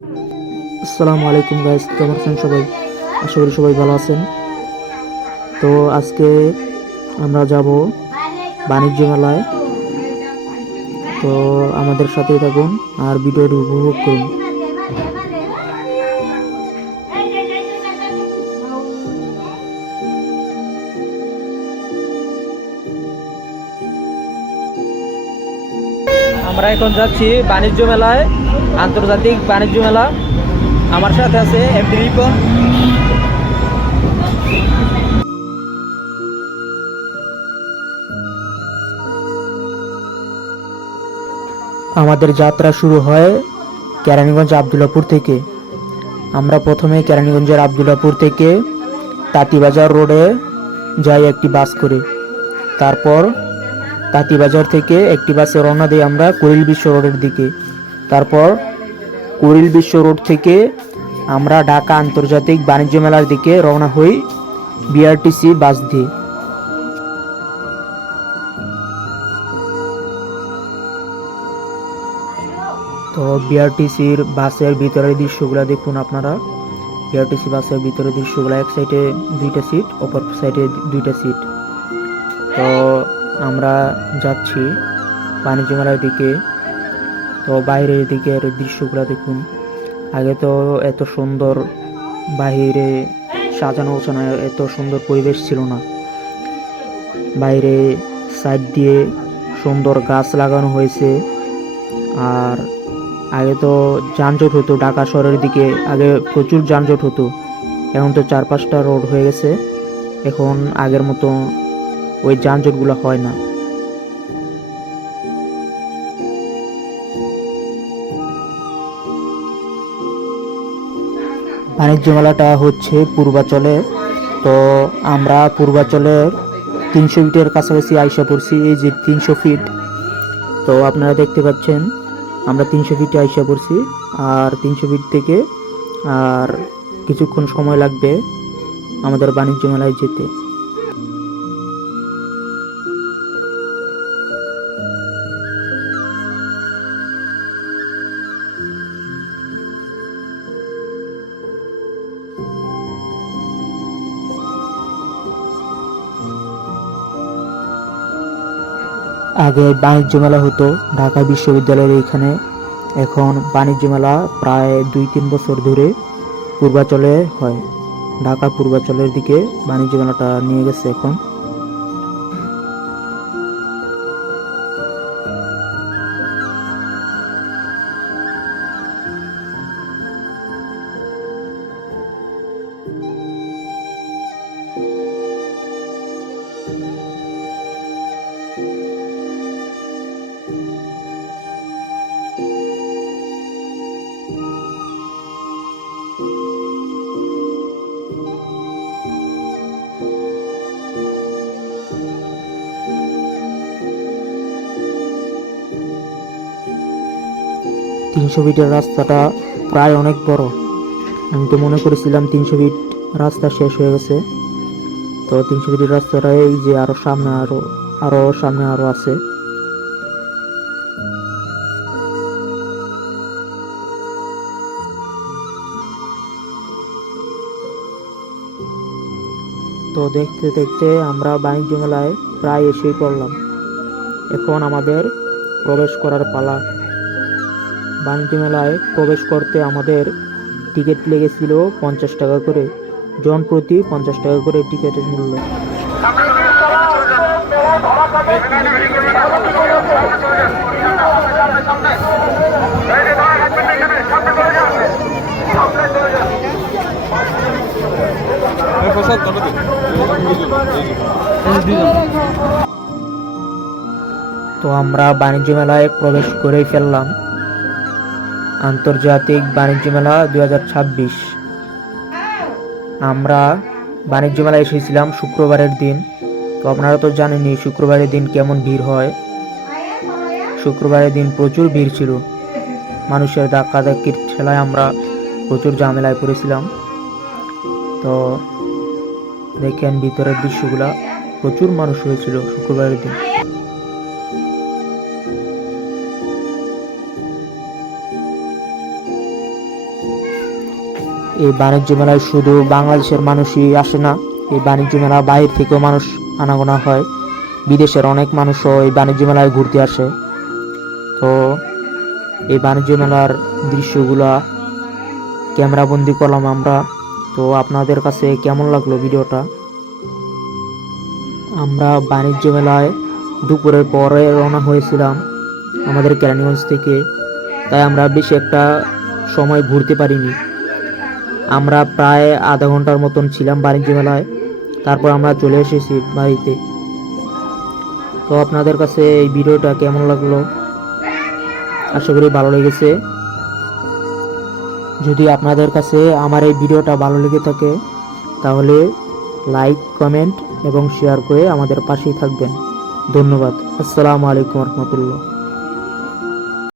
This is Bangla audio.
আসসালামু আলাইকুম গাইস, কেমন আছেন সবাই? আশা করি সবাই ভালো আছেন। তো আজকে আমরা যাব বাণিজ্য মেলায়। তো আমাদের সাথেই থাকুন আর ভিডিওটি উপভোগ করুন। আমরা এখন যাচ্ছি বাণিজ্য মেলায়, আন্তর্জাতিক বাণিজ্য মেলা। আমার সাথে আছে এমডি রিপন। আমাদের যাত্রা শুরু হয় কেরানীগঞ্জ আবদুল্লাপুর থেকে। আমরা প্রথমে কেরানীগঞ্জের আবদুল্লাপুর থেকে তাঁতীবাজার রোডে যাই একটি বাস করে। তারপর তাঁতীবাজার থেকে একটি বাসে রওনা দিই আমরা কুড়িল বিশ্ব রোডের দিকে। তারপর কুড়িল বিশ্ব রোড থেকে আমরা ঢাকা আন্তর্জাতিক বাণিজ্য মেলার দিকে রওনা হই বিআরটিসি বাস দিয়ে। তো বিআরটিসির বাসের ভিতরের দৃশ্যগুলো দেখুন আপনারা। বিআরটিসি বাসের ভিতরের দৃশ্যগুলো, এক সাইডে দুইটা সিট, অপর সাইডে দুইটা সিট। তো আমরা যাচ্ছি বাণিজ্য মেলার দিকে। তো বাইরের দিকের দৃশ্যগুলো দেখুন। আগে তো এত সুন্দর বাইরে সাজানো গোছানো, এত সুন্দর পরিবেশ ছিল না। বাইরে সাইড দিয়ে সুন্দর গাছ লাগানো হয়েছে। আর আগে তো যানজট হতো ঢাকা শহরের দিকে, আগে প্রচুর যানজট হতো। এখন তো 4-5টা রোড হয়ে গেছে, এখন আগের মতো ওই যানজটগুলো হয় না। বাণিজ্য মেলাটা হচ্ছে পূর্বাচলে। তো আমরা পূর্বাচলের 300 ফিটের কাছাকাছি আইসা পড়ছি। এই যে 300 ফিট, তো আপনারা দেখতে পাচ্ছেন আমরা 300 ফিটে আইসা পড়ছি। আর 300 ফিট থেকে আর কিছুক্ষণ সময় লাগবে আমাদের বাণিজ্য মেলায় যেতে। আগে বাণিজ্য মেলা হতো ঢাকা বিশ্ববিদ্যালয়ের এইখানে। এখন বাণিজ্য মেলা প্রায় 2-3 বছর ধরে পূর্বাচলে হয়। ঢাকা পূর্বাচলের দিকে বাণিজ্য মেলাটা নিয়ে গেছে এখন। তিনশো ফিটের রাস্তাটা প্রায় অনেক বড়। আমি তো মনে করেছিলাম 300 ফিট রাস্তা শেষ হয়ে গেছে। তো 300 ফিটের রাস্তাটা এই যে আরো সামনে, আরো সামনে আরো আছে। তো দেখতে দেখতে আমরা বাণিজ্য মেলায় প্রায় এসেই পড়লাম। এখন আমাদের প্রবেশ করার পালা। বাণিজ্য মেলায় প্রবেশ করতে আমাদের টিকিট লেগেছিল 50 টাকা করে, জন প্রতি 50 টাকা করে টিকিটের মূল্য। তো আমরা বাণিজ্য মেলায় প্রবেশ করেই ফেললাম। আন্তর্জাতিক বাণিজ্য মেলা 2026। আমরা বাণিজ্য মেলায় এসেছিলাম শুক্রবারের দিন। তো আপনারা তো জানেনই শুক্রবারের দিন কেমন ভিড় হয়। শুক্রবারের দিন প্রচুর ভিড় ছিল, মানুষের ধাক্কাধাক্কির ঠেলায় আমরা প্রচুর ঝামেলায় পড়েছিলাম। তো দেখেন ভিতরের দৃশ্যগুলা, প্রচুর মানুষ হয়েছিল শুক্রবারের দিন। এই বাণিজ্য মেলায় শুধু বাংলাদেশের মানুষই আসে না, এই বাণিজ্য মেলা বাইরে থেকেও মানুষ আনাগোনা হয়, বিদেশের অনেক মানুষও এই বাণিজ্য মেলায় ঘুরতে আসে। তো এই বাণিজ্য মেলার দৃশ্যগুলা ক্যামেরাবন্দি করলাম আমরা। তো আপনাদের কাছে কেমন লাগলো ভিডিওটা? আমরা বাণিজ্য মেলায় দুপুরের পরে রওনা হয়েছিলাম আমাদের কেরানীগঞ্জ থেকে, তাই আমরা বেশি একটা সময় ঘুরতে পারিনি। আমরা প্রায় আধা ঘন্টার মতন ছিলাম বাণিজ্য মেলায়, তারপর আমরা চলে এসেছি বাড়িতে। তো আপনাদের কাছে এই ভিডিওটা কেমন লাগলো? আশা করি ভালো লেগেছে। যদি আপনাদের কাছে আমার এই ভিডিওটা ভালো লেগে থাকে তাহলে লাইক, কমেন্ট এবং শেয়ার করে আমাদের পাশেই থাকবেন। ধন্যবাদ। আসসালামু আলাইকুম রহমতুল্লাহ।